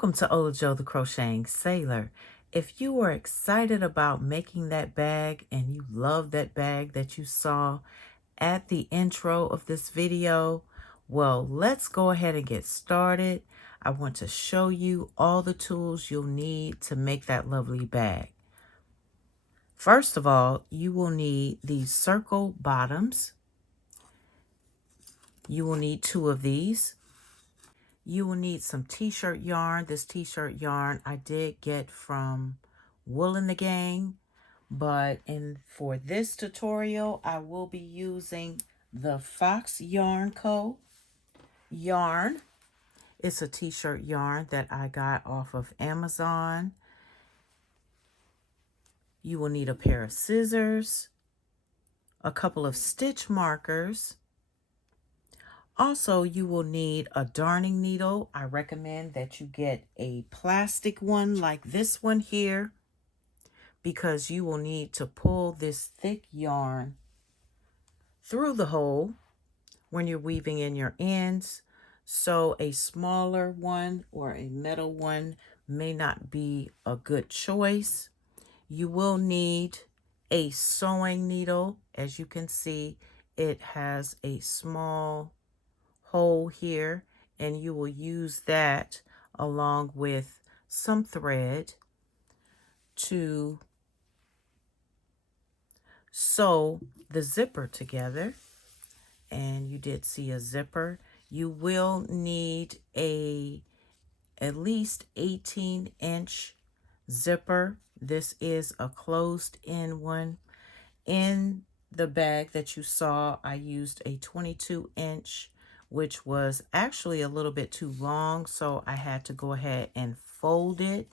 Welcome to Ola Joe the Crocheting Sailor. If you are excited about making that bag and you love that bag that you saw at the intro of this video, well, let's go ahead and get started. I want to show you all the tools you'll need to make that lovely bag. First of all, you will need these circle bottoms. You will need 2 of these. You will need some t-shirt yarn. This t-shirt yarn I did get from Wool and the Gang, but for this tutorial, I will be using the Fox Yarn Co. yarn. It's a t-shirt yarn that I got off of Amazon. You will need a pair of scissors, a couple of stitch markers. Also, you will need a darning needle. I recommend that you get a plastic one like this one here, because you will need to pull this thick yarn through the hole when you're weaving in your ends. So a smaller one or a metal one may not be a good choice. You will need a sewing needle. As you can see, it has a small hole here, and you will use that along with some thread to sew the zipper together. And you did see a zipper. You will need at least 18-inch zipper. This is a closed-in one. In the bag that you saw, I used a 22-inch, which was actually a little bit too long, so I had to go ahead and fold it.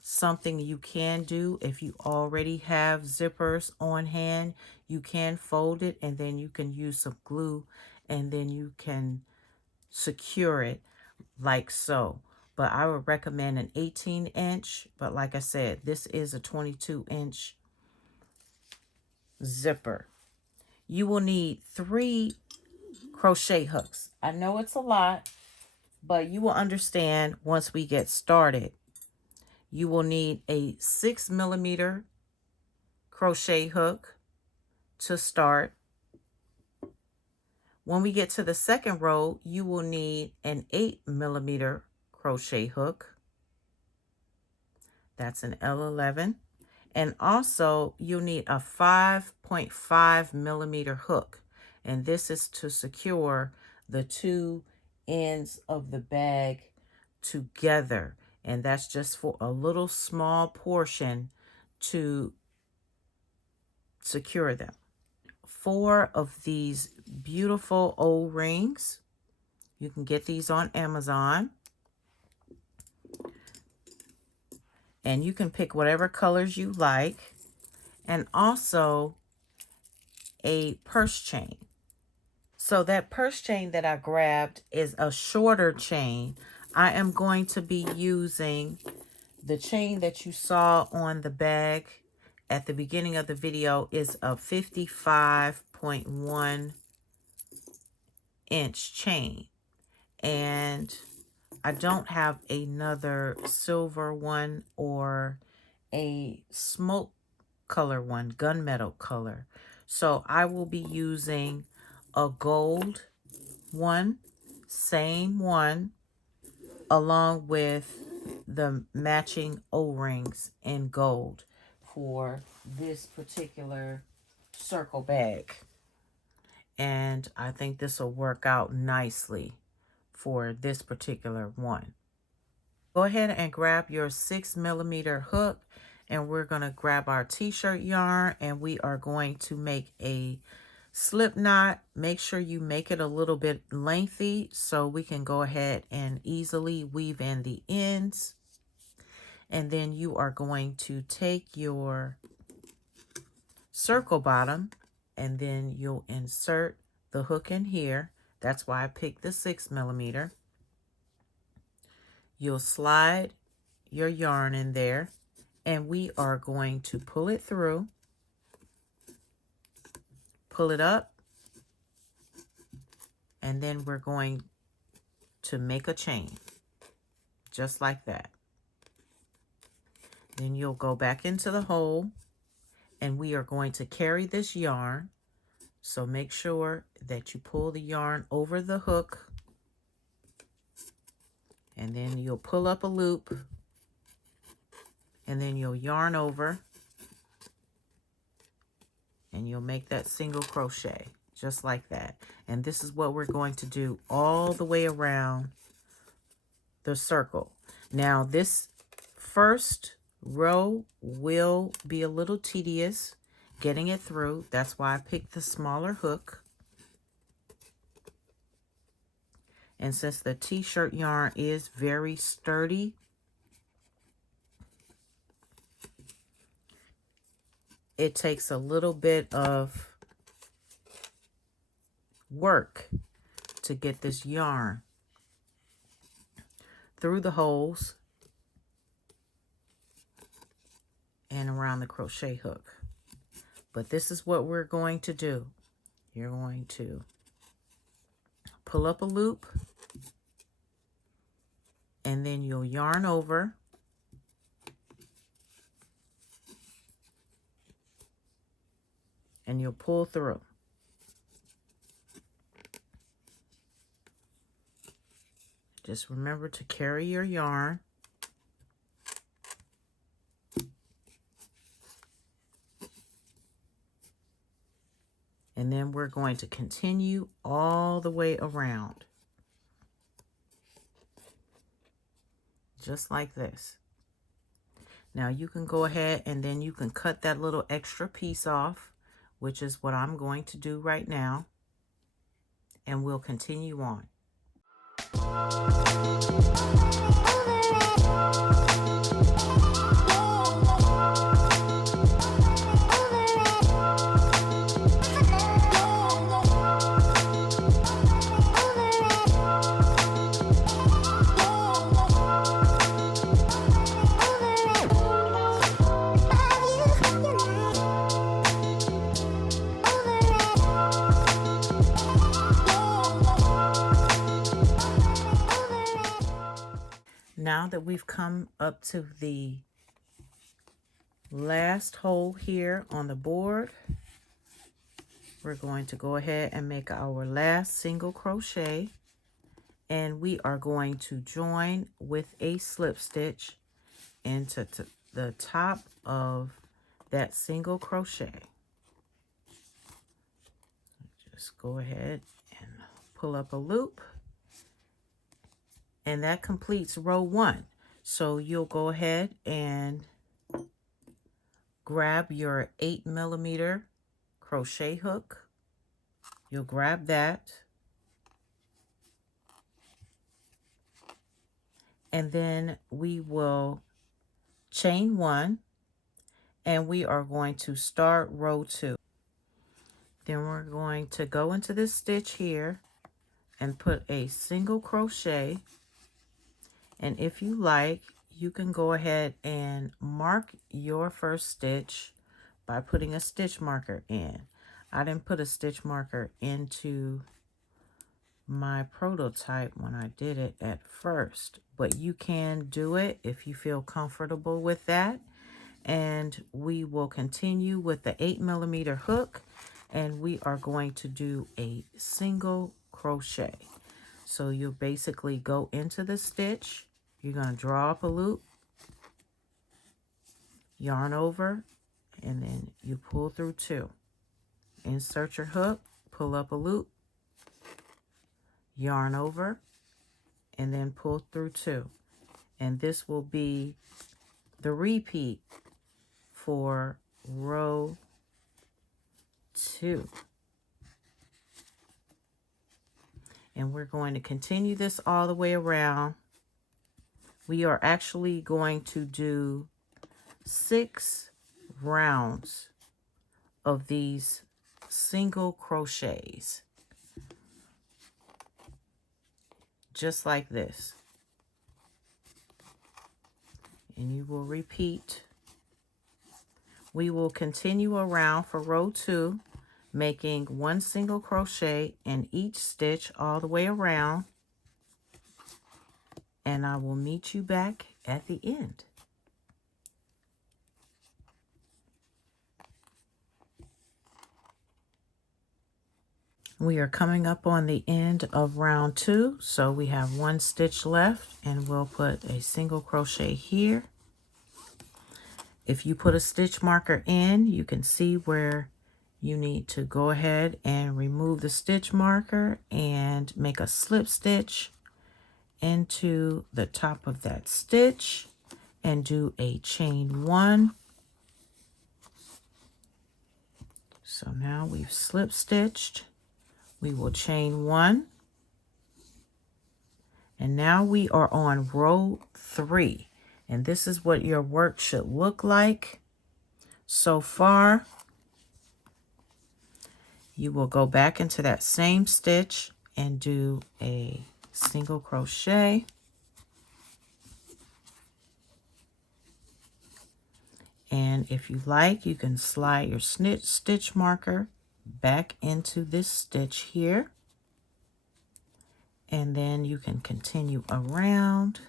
Something you can do if you already have zippers on hand, you can fold it and then you can use some glue and then you can secure it like so. But I would recommend an 18-inch, but like I said, this is a 22-inch zipper. You will need 3 crochet hooks. I know it's a lot, but you will understand once we get started. You will need a 6mm crochet hook to start. When we get to the second row, you will need an 8mm crochet hook. That's an L11. And also you'll need a 5.5mm hook. And this is to secure the 2 ends of the bag together. And that's just for a little small portion to secure them. 4 of these beautiful O-rings. You can get these on Amazon. And you can pick whatever colors you like. And also a purse chain. So that purse chain that I grabbed is a shorter chain. I am going to be using the chain that you saw on the bag at the beginning of the video is a 55.1 inch chain. And I don't have another silver one or a smoke color one, gunmetal color. So I will be using a gold one, same one, along with the matching O-rings in gold for this particular circle bag. And I think this will work out nicely for this particular one. Go ahead and grab your 6mm hook, and we're going to grab our t-shirt yarn, and we are going to make a slip knot. Make sure you make it a little bit lengthy so we can go ahead and easily weave in the ends. And then you are going to take your circle bottom and then you'll insert the hook in here. That's why I picked the 6mm. You'll slide your yarn in there and we are going to pull it through, pull it up, and then we're going to make a chain just like that. Then you'll go back into the hole, and we are going to carry this yarn. So make sure that you pull the yarn over the hook, and then you'll pull up a loop, and then you'll yarn over, and you'll make that single crochet just like that. And this is what we're going to do all the way around the circle. Now this first row will be a little tedious getting it through. That's why I picked the smaller hook. And since the t-shirt yarn is very sturdy, it takes a little bit of work to get this yarn through the holes and around the crochet hook. But this is what we're going to do. You're going to pull up a loop, and then you'll yarn over, and you'll pull through. Just remember to carry your yarn. And then we're going to continue all the way around. Just like this. Now you can go ahead and then you can cut that little extra piece off, which is what I'm going to do right now. And we'll continue on. Now that we've come up to the last hole here on the board, we're going to go ahead and make our last single crochet, and we are going to join with a slip stitch into the top of that single crochet. Just go ahead and pull up a loop. And that completes row 1. So you'll go ahead and grab your 8mm crochet hook. You'll grab that. And then we will chain 1. And we are going to start row 2. Then we're going to go into this stitch here and put a single crochet. And if you like, you can go ahead and mark your first stitch by putting a stitch marker in. I didn't put a stitch marker into my prototype when I did it at first, but you can do it if you feel comfortable with that. And we will continue with the 8mm hook, and we are going to do a single crochet. So you'll basically go into the stitch. You're going to draw up a loop, yarn over, and then you pull through 2. Insert your hook, pull up a loop, yarn over, and then pull through 2. And this will be the repeat for row 2. And we're going to continue this all the way around. We are actually going to do 6 rounds of these single crochets. Just like this. And you will repeat. We will continue around for row 2, making 1 single crochet in each stitch all the way around. And I will meet you back at the end. We are coming up on the end of round 2, so we have 1 stitch left, and we'll put a single crochet here. If you put a stitch marker in, you can see where you need to go ahead and remove the stitch marker and make a slip stitch into the top of that stitch and do a chain 1. So now we've slip stitched. We will chain 1. And now we are on row 3. And this is what your work should look like so far. You will go back into that same stitch and do a single crochet. And if you like, you can slide your stitch marker back into this stitch here. And then you can continue around.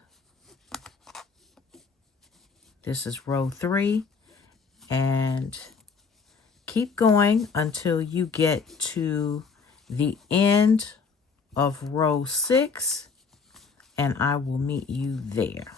This is row 3. And keep going until you get to the end of row 6. And I will meet you there.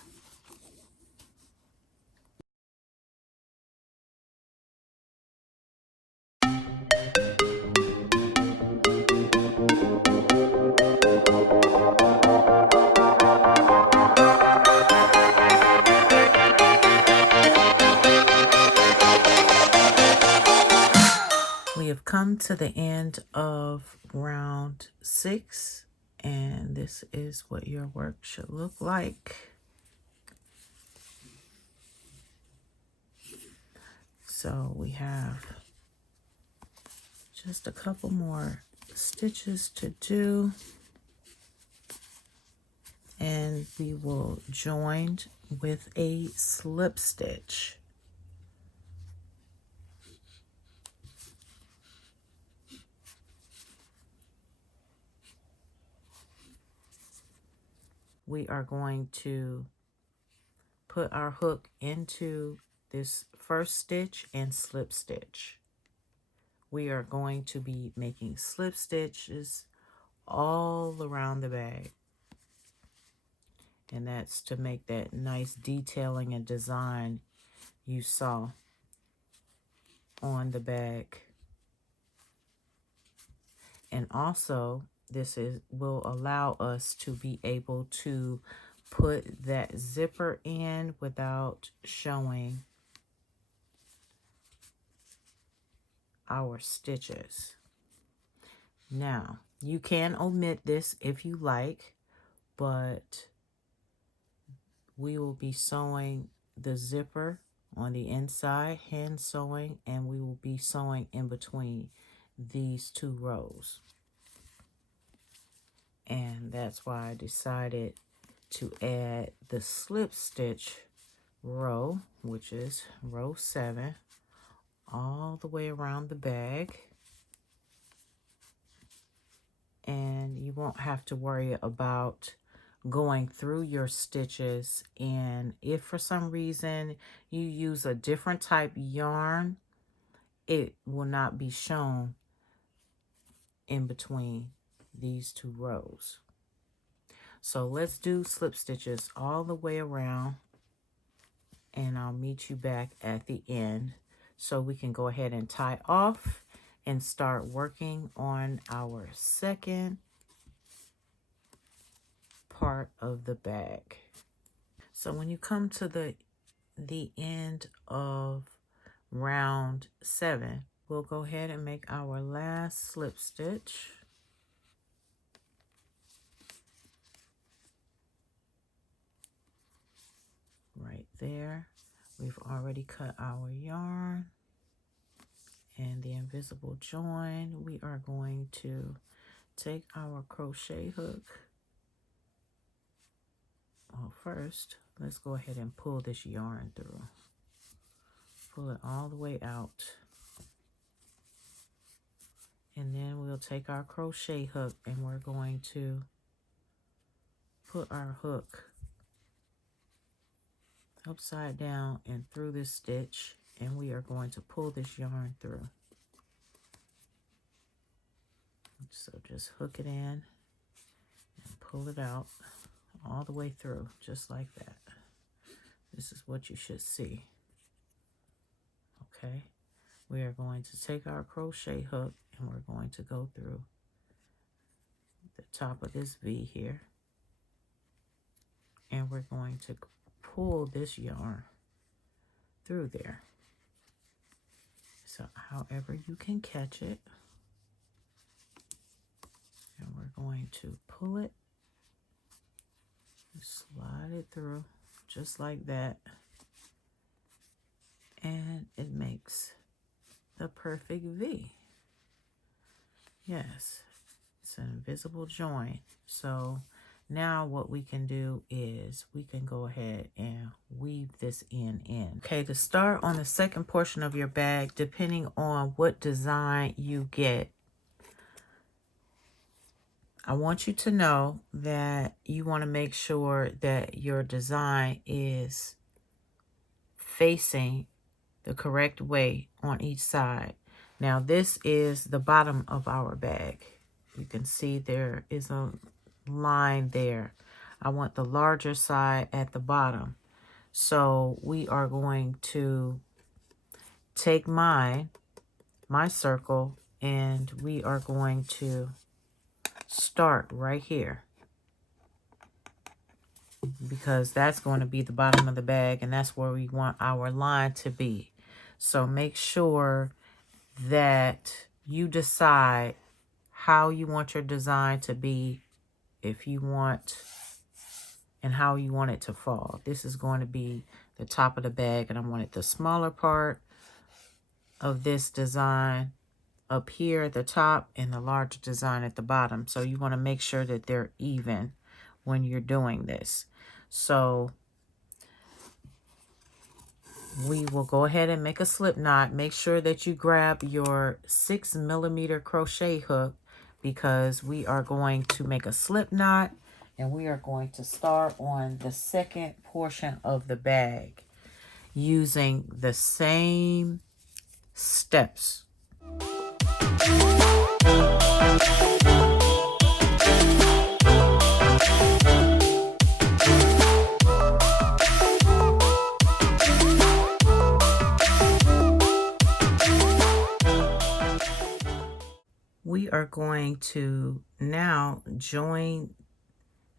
We have come to the end of round 6, and this is what your work should look like. So we have just a couple more stitches to do, and we will join with a slip stitch. We are going to put our hook into this first stitch and slip stitch. We are going to be making slip stitches all around the bag. And that's to make that nice detailing and design you saw on the bag. And also, will allow us to be able to put that zipper in without showing our stitches. Now, you can omit this if you like, but we will be sewing the zipper on the inside, hand sewing, and we will be sewing in between these 2 rows. And that's why I decided to add the slip stitch row, which is row 7, all the way around the bag. And you won't have to worry about going through your stitches. And if for some reason you use a different type yarn, it will not be shown in between these 2 rows. So let's do slip stitches all the way around, and I'll meet you back at the end so we can go ahead and tie off and start working on our second part of the bag. So when you come to the end of round 7, we'll go ahead and make our last slip stitch. Right there. We've already cut our yarn and the invisible join. We are going to take our crochet hook. Well, first, let's go ahead and pull this yarn through. Pull it all the way out. And then we'll take our crochet hook and we're going to put our hook upside down and through this stitch, and we are going to pull this yarn through. So just hook it in and pull it out all the way through, just like that. This is what you should see. Okay, we are going to take our crochet hook and we're going to go through the top of this V here, and we're going to pull this yarn through there. So however you can catch it, and we're going to pull it, slide it through just like that, and it makes the perfect V. Yes, it's an invisible join. So now what we can do is we can go ahead and weave this in. Okay, to start on the second portion of your bag, depending on what design you get, I want you to know that you want to make sure that your design is facing the correct way on each side. Now this is the bottom of our bag. You can see there is a line there. I want the larger side at the bottom. So we are going to take my circle, and we are going to start right here, because that's going to be the bottom of the bag, and that's where we want our line to be. So make sure that you decide how you want your design to be, if you want, and how you want it to fall. This is going to be the top of the bag, and I wanted the smaller part of this design up here at the top and the larger design at the bottom. So you want to make sure that they're even when you're doing this. So we will go ahead and make a slip knot. Make sure that you grab your 6mm crochet hook, because we are going to make a slip knot, and we are going to start on the second portion of the bag using the same steps. We are going to now join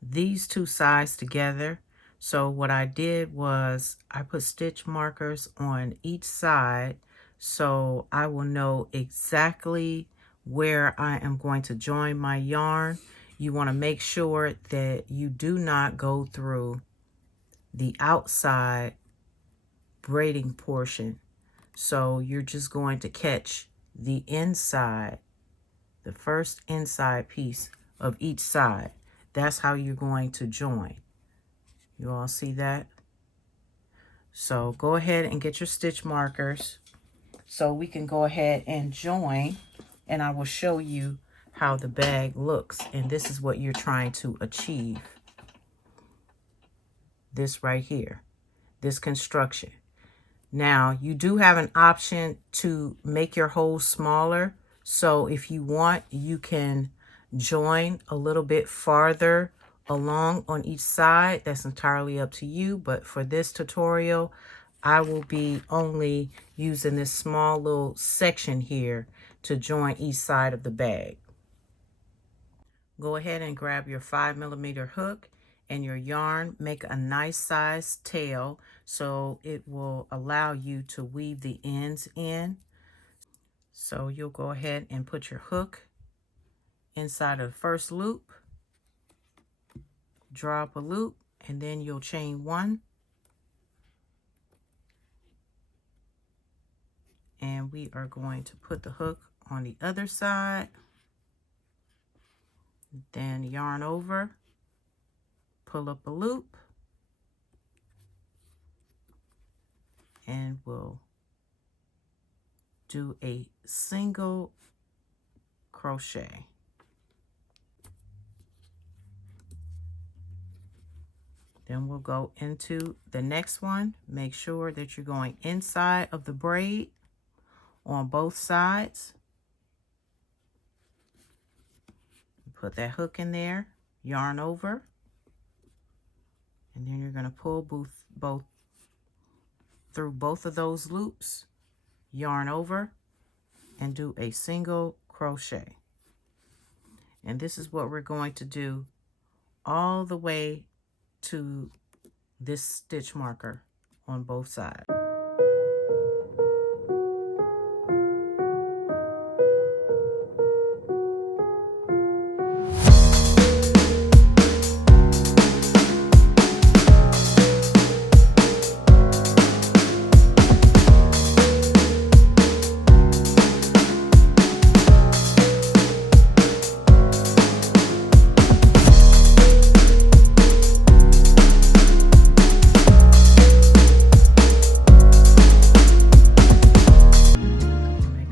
these two sides together. So what I did was I put stitch markers on each side, so I will know exactly where I am going to join my yarn. You want to make sure that you do not go through the outside braiding portion. So you're just going to catch the inside, the first inside piece of each side. That's how you're going to join. You all see that? So go ahead and get your stitch markers so we can go ahead and join, and I will show you how the bag looks. And this is what you're trying to achieve. This right here, this construction. Now you do have an option to make your holes smaller. So if you want, you can join a little bit farther along on each side. That's entirely up to you. But for this tutorial, I will be only using this small little section here to join each side of the bag. Go ahead and grab your 5mm hook and your yarn. Make a nice size tail so it will allow you to weave the ends in. So you'll go ahead and put your hook inside of the first loop, draw up a loop, and then you'll chain one. And we are going to put the hook on the other side, then yarn over, pull up a loop, and we'll do a single crochet. Then we'll go into the next one. Make sure that you're going inside of the braid on both sides. put that hook in there, yarn over, and then you're going to pull both through both of those loops, yarn over, and do a single crochet. And this is what we're going to do all the way to this stitch marker on both sides.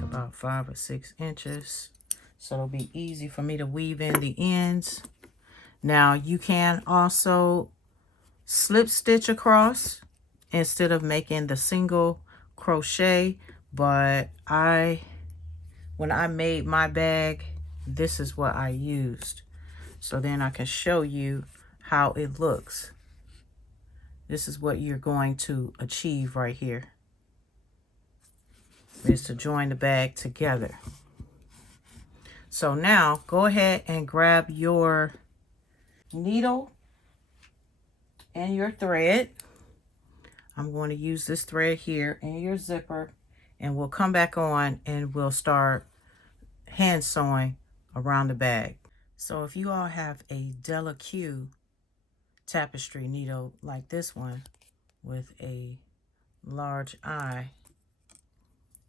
About 5 or 6 inches, so it'll be easy for me to weave in the ends. Now you can also slip stitch across instead of making the single crochet, but when I made my bag, this is what I used, so then I can show you how it looks. This is what you're going to achieve right here, is to join the bag together. So now go ahead and grab your needle and your thread. I'm going to use this thread here and your zipper, and we'll come back on and we'll start hand sewing around the bag. So if you all have a Delicue tapestry needle like this one with a large eye,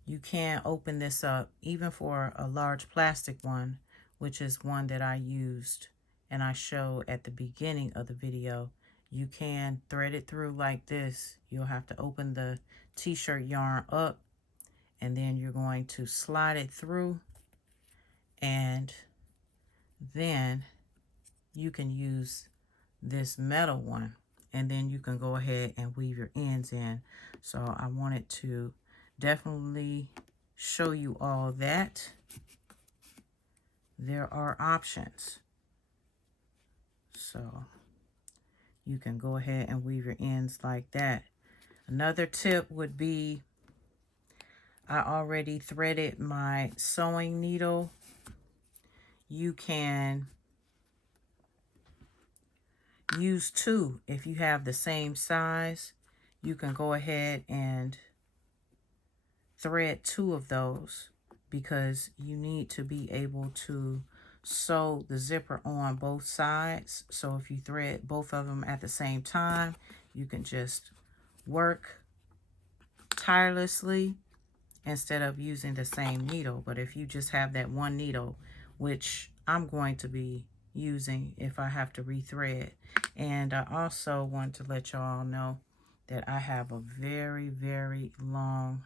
you can open this up, even for a large plastic one, which is one that I used and I showed at the beginning of the video. You can thread it through like this. You'll have to open the t-shirt yarn up, and then you're going to slide it through, and then you can use this metal one, and then you can go ahead and weave your ends in. So I wanted to definitely show you all that there are options. So you can go ahead and weave your ends like that. Another tip would be, I already threaded my sewing needle. You can use 2 if you have the same size. You can go ahead and thread 2 of those, because you need to be able to sew the zipper on both sides. So if you thread both of them at the same time, you can just work tirelessly instead of using the same needle. But if you just have that one needle, which I'm going to be using if I have to rethread. And I also want to let y'all know that I have a very, very long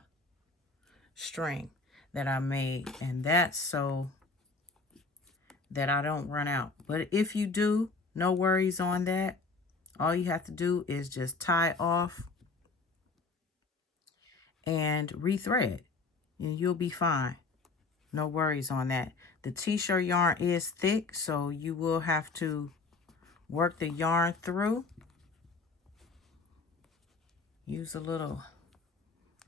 string that I made, and that's so that I don't run out. But if you do, no worries on that. All you have to do is just tie off and rethread, and you'll be fine. No worries on that. The t-shirt yarn is thick, so you will have to work the yarn through. Use a little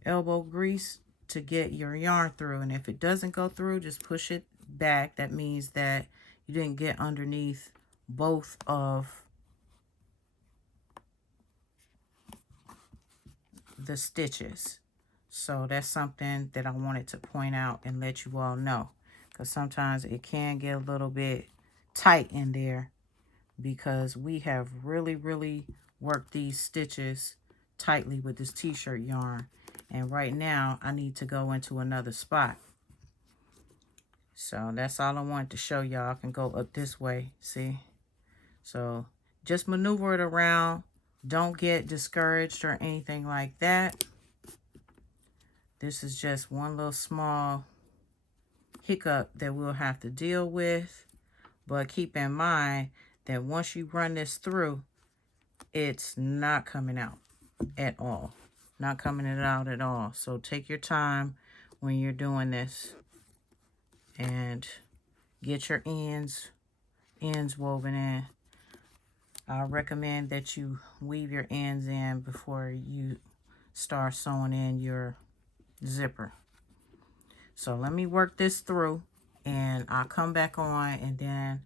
elbow grease to get your yarn through, and if it doesn't go through, just push it back. That means that you didn't get underneath both of the stitches. So that's something that I wanted to point out and let you all know, because sometimes it can get a little bit tight in there, because we have really worked these stitches tightly with this t-shirt yarn. And right now I need to go into another spot. So that's all I wanted to show y'all. I can go up this way, see? So just maneuver it around. Don't get discouraged or anything like that. This is just one little small hiccup that we'll have to deal with. But keep in mind that once you run this through, it's not coming out at all. Not coming out at all. So take your time when you're doing this and get your ends ends woven in. I recommend that you weave your ends in before you start sewing in your zipper. So let me work this through and I'll come back on and then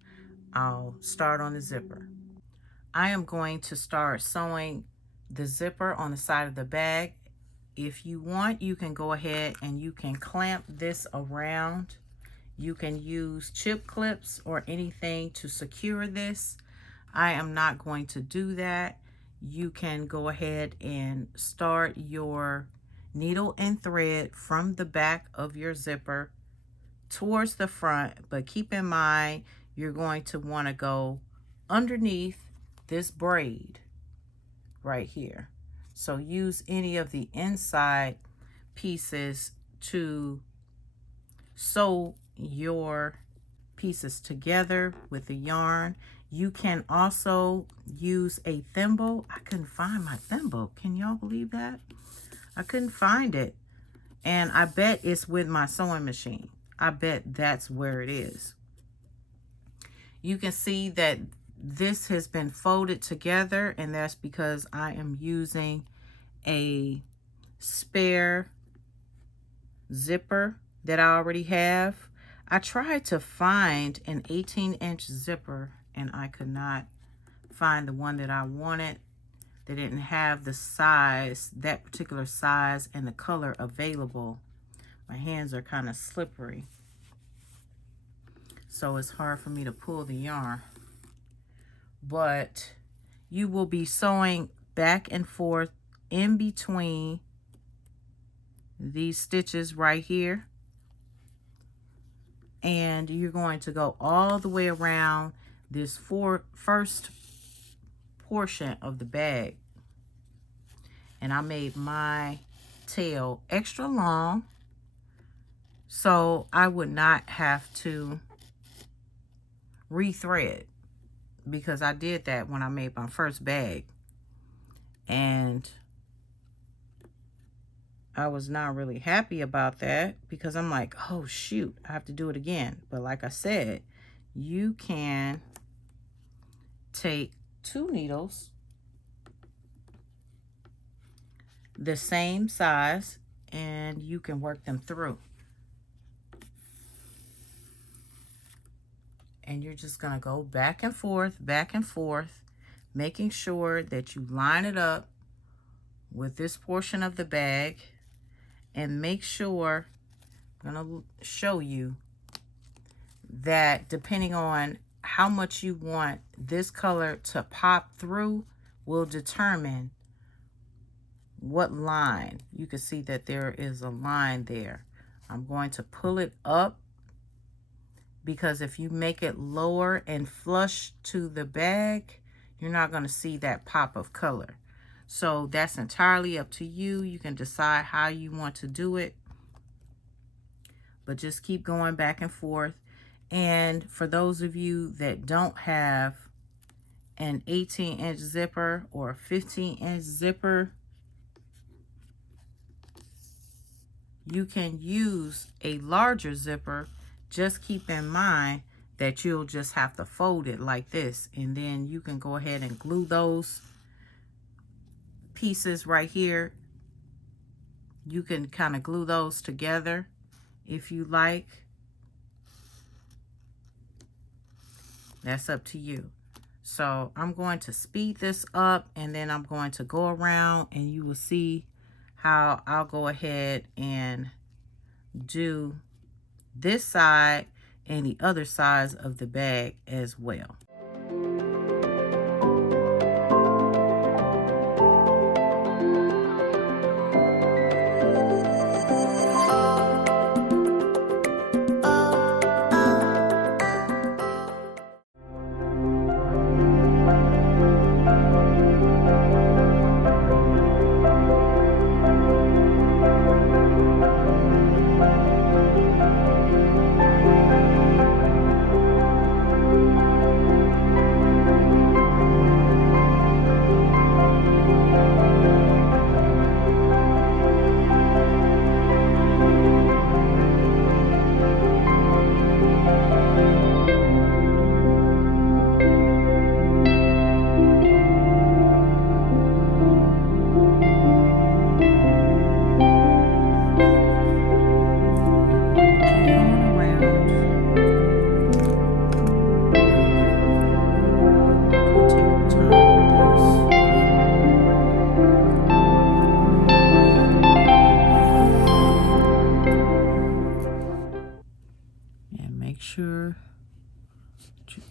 I'll start on the zipper. I am going to start sewing the zipper on the side of the bag. If you want, you can go ahead and you can clamp this around. You can use chip clips or anything to secure this. I am not going to do that. You can go ahead and start your needle and thread from the back of your zipper towards the front, but keep in mind you're going to want to go underneath this braid right here. So use any of the inside pieces to sew your pieces together with the yarn. You can also use a thimble. I couldn't find my thimble. Can y'all believe that? I couldn't find it. And I bet it's with my sewing machine. I bet that's where it is. You can see that this has been folded together, and that's because I am using a spare zipper that I already have. I tried to find an 18-inch zipper and I could not find the one that I wanted. They didn't have the size, that particular size and the color available. My hands are kind of slippery, so it's hard for me to pull the yarn. But you will be sewing back and forth in between these stitches right here, and you're going to go all the way around this first portion of the bag. And I made my tail extra long so I would not have to rethread, because I did that when I made my first bag and I was not really happy about that, because I'm like, oh shoot, I have to do it again. But like I said, you can take 2 needles the same size and you can work them through. And you're just gonna go back and forth, making sure that you line it up with this portion of the bag. And make sure, I'm gonna show you that depending on how much you want this color to pop through will determine what line. You can see that there is a line there. I'm going to pull it up, because if you make it lower and flush to the bag, you're not going to see that pop of color. So that's entirely up to you. You can decide how you want to do it, but just keep going back and forth. And for those of you that don't have an 18-inch zipper or a 15-inch zipper, you can use a larger zipper. Just keep in mind that you'll just have to fold it like this, and then you can go ahead and glue those pieces right here. You can kind of glue those together if you like. That's up to you. So I'm going to speed this up, and then I'm going to go around and you will see how I'll go ahead and do this side and the other sides of the bag as well.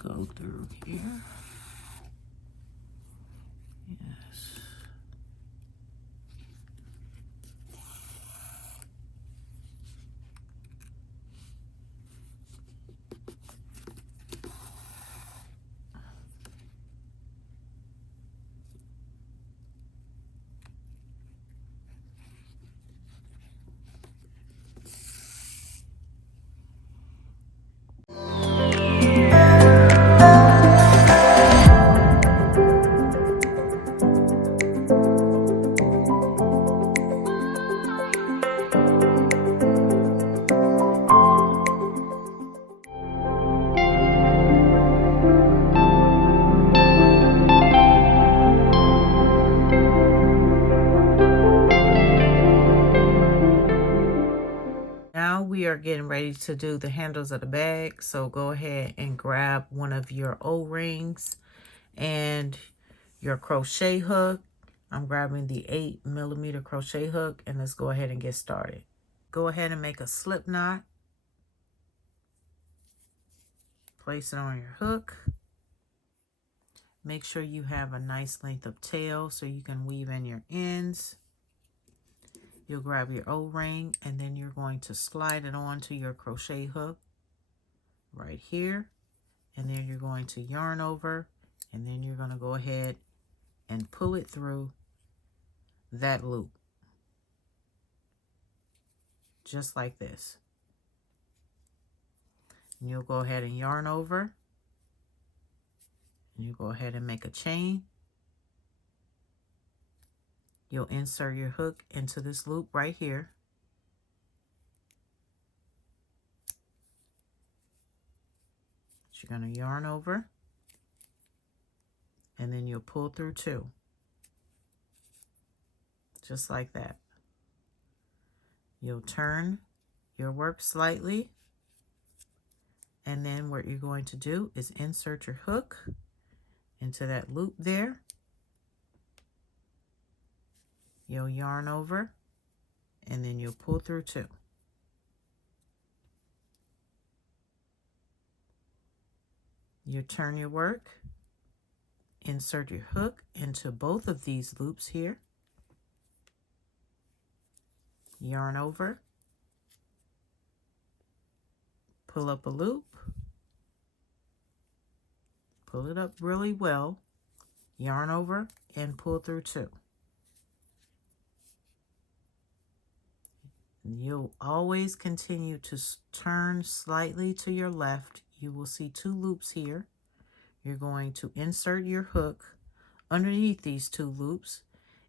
go through here. Yes. Now we are getting ready to do the handles of the bag. So go ahead and grab one of your O-rings and your crochet hook. I'm grabbing the 8mm crochet hook, and let's go ahead and get started. Go ahead and make a slip knot. Place it on your hook. Make sure you have a nice length of tail so you can weave in your ends. You'll grab your O-ring, and then you're going to slide it onto your crochet hook right here. And then you're going to yarn over, and then you're going to go ahead and pull it through that loop. Just like this. And you'll go ahead and yarn over. And you go ahead and make a chain. You'll insert your hook into this loop right here. You're going to yarn over, and then you'll pull through 2. Just like that. You'll turn your work slightly, and then what you're going to do is insert your hook into that loop there. You'll yarn over, and then you'll pull through 2. You turn your work, insert your hook into both of these loops here, yarn over, pull up a loop, pull it up really well, yarn over, and pull through 2. You'll always continue to turn slightly to your left. You will see 2 loops here. You're going to insert your hook underneath these 2 loops,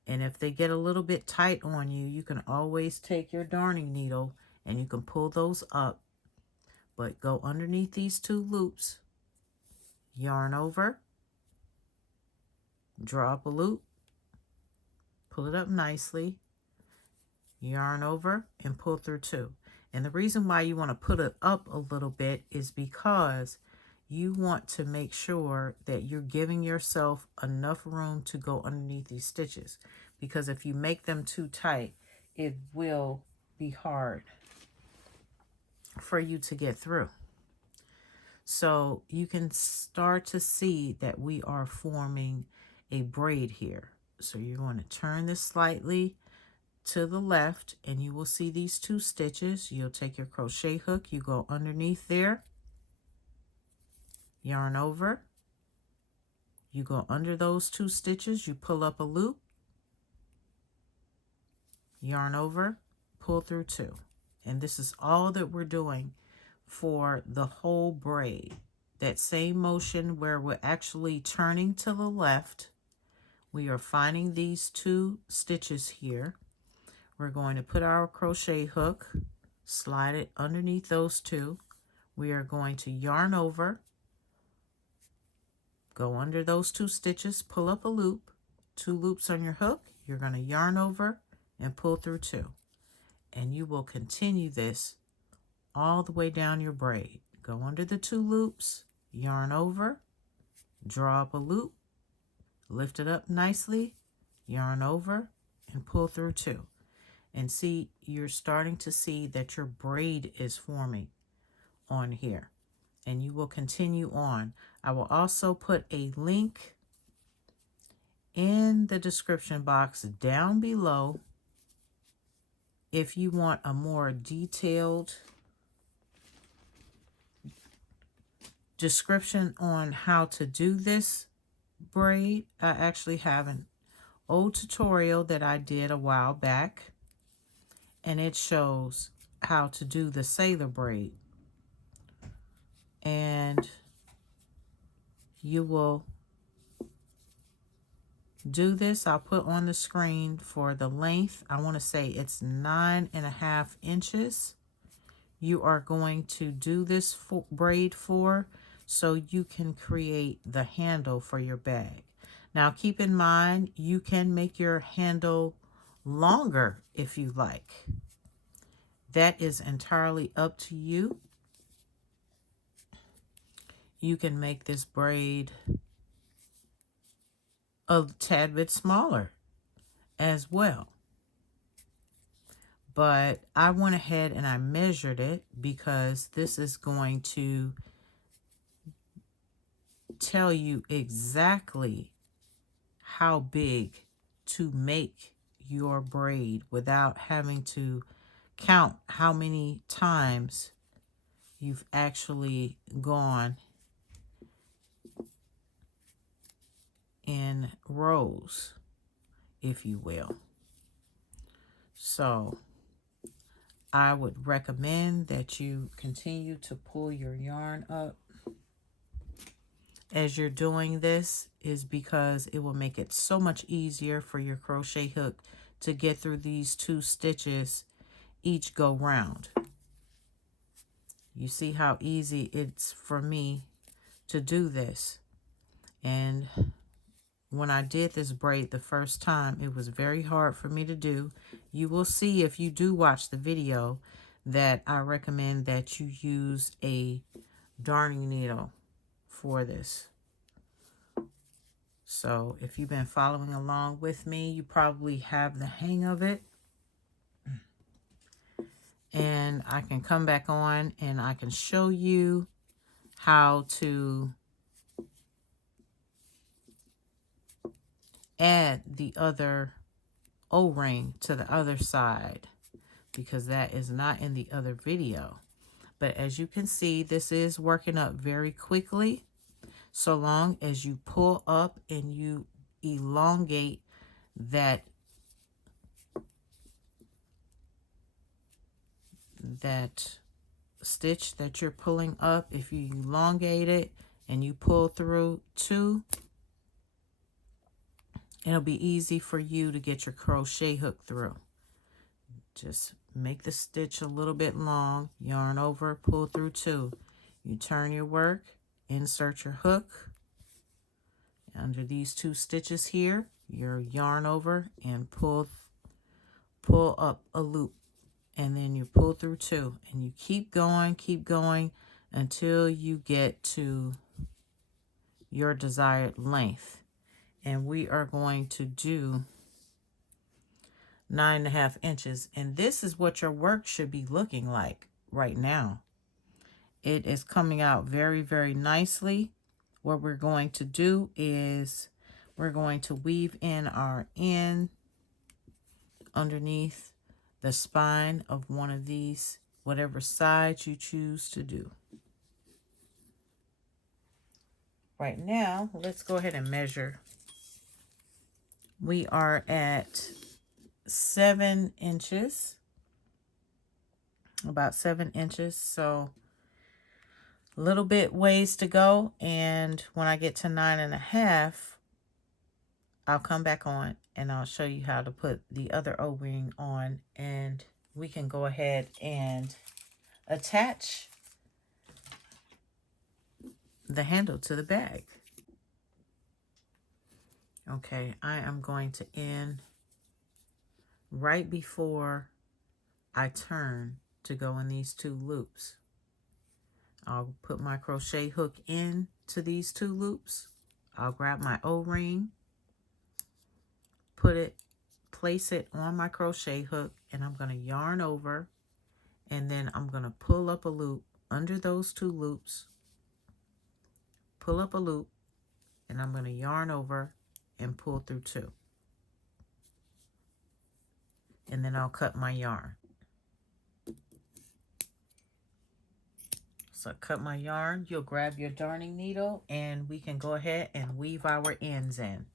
and if they get a little bit tight on you, you can always take your darning needle and you can pull those up. But go underneath these 2 loops, yarn over, draw up a loop, pull it up nicely, yarn over, and pull through 2. And the reason why you want to put it up a little bit is because you want to make sure that you're giving yourself enough room to go underneath these stitches, because if you make them too tight, it will be hard for you to get through. So you can start to see that we are forming a braid here. So you're going to turn this slightly to the left, and you will see these 2 stitches. You'll take your crochet hook, you go underneath there, yarn over, you go under those 2 stitches, you pull up a loop, yarn over, pull through 2. And this is all that we're doing for the whole braid. That same motion where we're actually turning to the left, we are finding these 2 stitches here. We're going to put our crochet hook, slide it underneath those 2. We are going to yarn over, go under those 2 stitches, pull up a loop, 2 loops on your hook. You're going to yarn over and pull through 2. And you will continue this all the way down your braid. Go under the 2 loops, yarn over, draw up a loop, lift it up nicely, yarn over, and pull through 2. And see, you're starting to see that your braid is forming on here. and you will continue on. I will also put a link in the description box down below if you want a more detailed description on how to do this braid. I actually have an old tutorial that I did a while back, and it shows how to do the sailor braid. And you will do this. I'll put on the screen for the length. I want to say it's 9.5 inches. You are going to do this braid for, so you can create the handle for your bag. Now keep in mind, you can make your handle longer if you like. That is entirely up to you. You can make this braid a tad bit smaller as well. But I went ahead and I measured it because this is going to tell you exactly how big to make your braid without having to count how many times you've actually gone in rows, if you will. So I would recommend that you continue to pull your yarn up as you're doing this, is because it will make it so much easier for your crochet hook to get through these 2 stitches each go round. You see how easy it's for me to do this. And when I did this braid the first time, it was very hard for me to do. You will see if you do watch the video that I recommend that you use a darning needle for this. So if you've been following along with me, you probably have the hang of it. And I can come back on and I can show you how to add the other O-ring to the other side, because that is not in the other video. But as you can see, this is working up very quickly, so long as you pull up and you elongate that stitch that you're pulling up. If you elongate it and you pull through 2, it'll be easy for you to get your crochet hook through. Just make the stitch a little bit long, yarn over, pull through 2. You turn your work, insert your hook under these 2 stitches here, your yarn over and pull up a loop, and then you pull through 2, and you keep going until you get to your desired length. And we are going to do 9.5 inches, and this is what your work should be looking like right now. It is coming out very, very nicely. What we're going to do is we're going to weave in our end underneath the spine of one of these, whatever side you choose to do. Right now, let's go ahead and measure. We are at 7 inches, about 7 inches, so a little bit ways to go. And when I get to 9.5, I'll come back on and I'll show you how to put the other O-ring on, and we can go ahead and attach the handle to the bag. Okay, I am going to end right before I turn to go in these 2 loops. I'll put my crochet hook into these 2 loops. I'll grab my O-ring, place it on my crochet hook, and I'm going to yarn over, and then I'm going to pull up a loop under those 2 loops, pull up a loop, and I'm going to yarn over and pull through 2. And then I'll cut my yarn. So cut my yarn, you'll grab your darning needle, and we can go ahead and weave our ends in.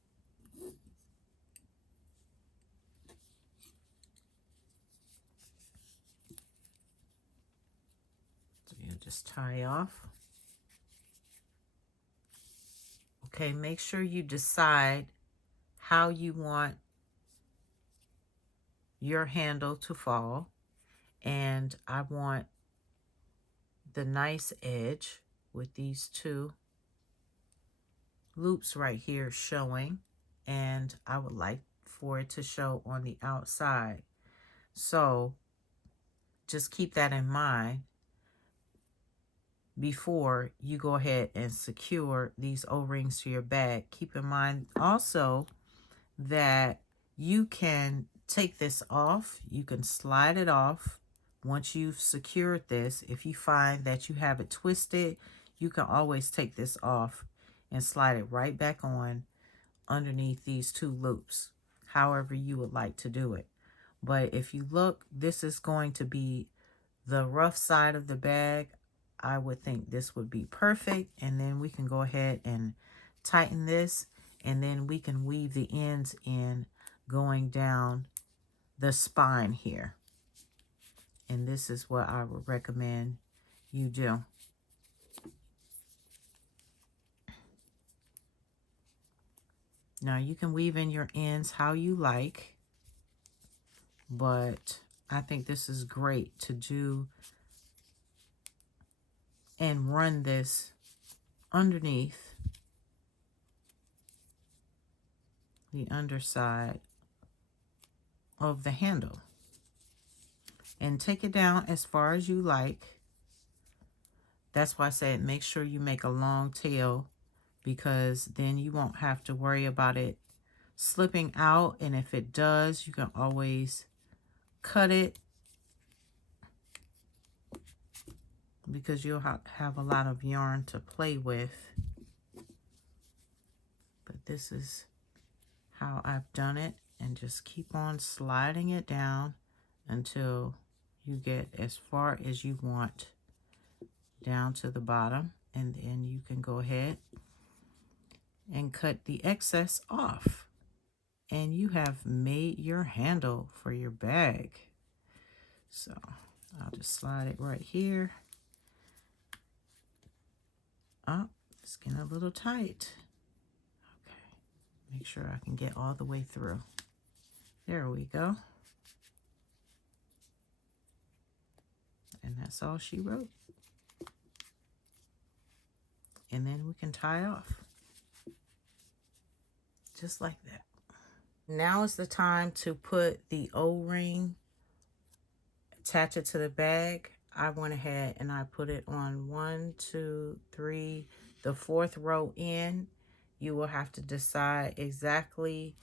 So you just tie off. Okay, make sure you decide how you want your handle to fall. And I want the nice edge with these 2 loops right here showing, and I would like for it to show on the outside. So just keep that in mind before you go ahead and secure these O-rings to your bag. Keep in mind also that you can take this off. You can slide it off once you've secured this. If you find that you have it twisted, you can always take this off and slide it right back on underneath these 2 loops, however you would like to do it. But if you look, this is going to be the rough side of the bag. I would think this would be perfect, and then we can go ahead and tighten this, and then we can weave the ends in going down the spine here. And this is what I would recommend you do. Now you can weave in your ends how you like, but I think this is great to do and run this underneath the underside of the handle. And take it down as far as you like. That's why I said make sure you make a long tail, because then you won't have to worry about it slipping out. And if it does, you can always cut it, because you'll have a lot of yarn to play with. But this is how I've done it, and just keep on sliding it down until you get as far as you want down to the bottom, and then you can go ahead and cut the excess off, and you have made your handle for your bag. So I'll just slide it right here. Oh, it's getting a little tight. Okay, make sure I can get all the way through. There we go. And that's all she wrote. And then we can tie off. Just like that. Now is the time to put the O-ring, attach it to the bag. I went ahead and I put it on 1, 2, 3, the 4th row in. You will have to decide exactly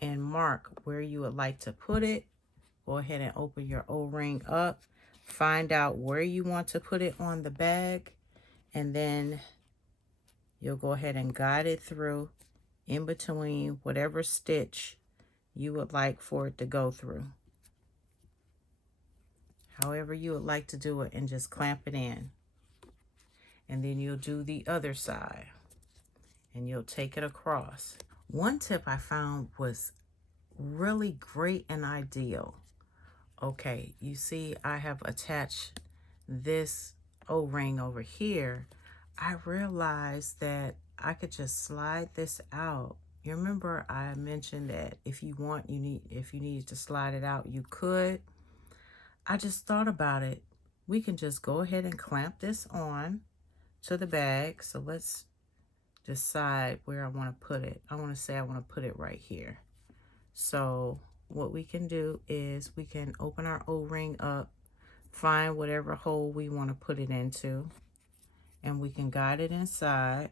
and mark where you would like to put it. Go ahead and open your O-ring up. Find out where you want to put it on the bag, and then you'll go ahead and guide it through in between whatever stitch you would like for it to go through. However you would like to do it, and just clamp it in. And then you'll do the other side, and you'll take it across. One tip I found was really great and ideal. Okay, you see I have attached this O-ring over here. I realized that I could just slide this out. You remember I mentioned that if you needed to slide it out, you could. I just thought about it. We can just go ahead and clamp this on to the bag. So let's decide where I want to put it. I want to put it right here. So what we can do is we can open our O-ring up, find whatever hole we want to put it into, and we can guide it inside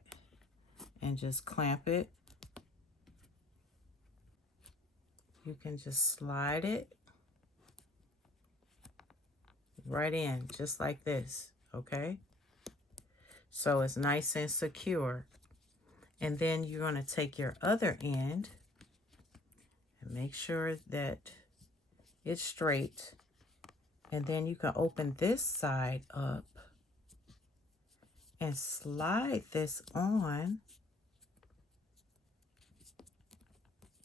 and just clamp it. You can just slide it right in, just like this, okay? so it's nice and secure. And then you're going to take your other end and make sure that it's straight. And then you can open this side up and slide this on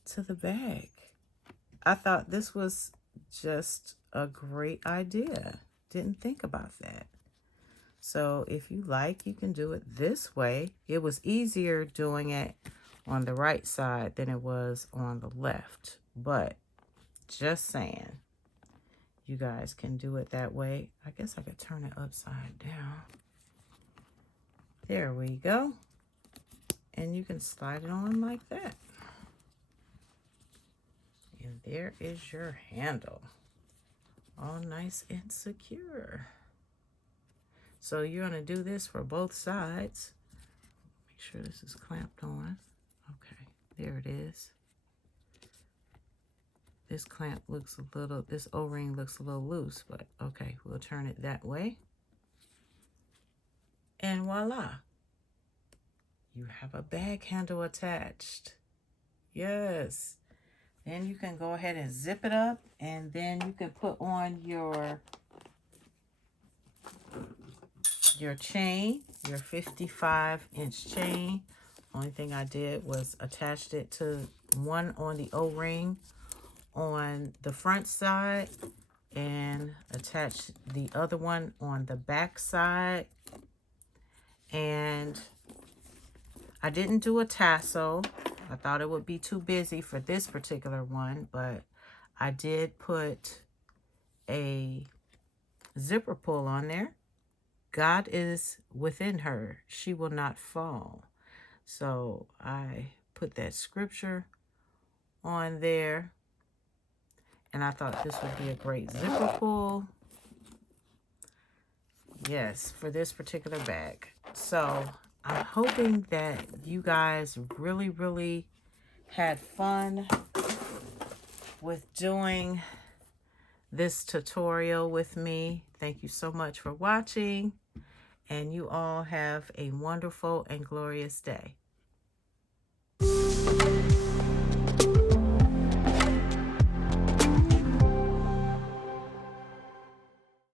to the bag. I thought this was just a great idea. Didn't think about that. So if you like, you can do it this way. It was easier doing it on the right side than it was on the left. But just saying, you guys can do it that way. I guess I could turn it upside down. There we go. And you can slide it on like that. And there is your handle. All nice and secure. So you're going to do this for both sides. Make sure this is clamped on. Okay, there it is. This clamp looks a little, this O-ring looks a little loose, but okay, we'll turn it that way. And voila, you have a bag handle attached. Yes. Then you can go ahead and zip it up, and then you can put on your chain, your 55-inch chain. Only thing I did was attached it to one on the O-ring on the front side and attach the other one on the back side. And I didn't do a tassel. I thought it would be too busy for this particular one, but I did put a zipper pull on there. God is within her. She will not fall. So I put that scripture on there. And I thought this would be a great zipper pull. Yes, for this particular bag. So I'm hoping that you guys really had fun with doing this tutorial with me. Thank you so much for watching, and you all have a wonderful and glorious day.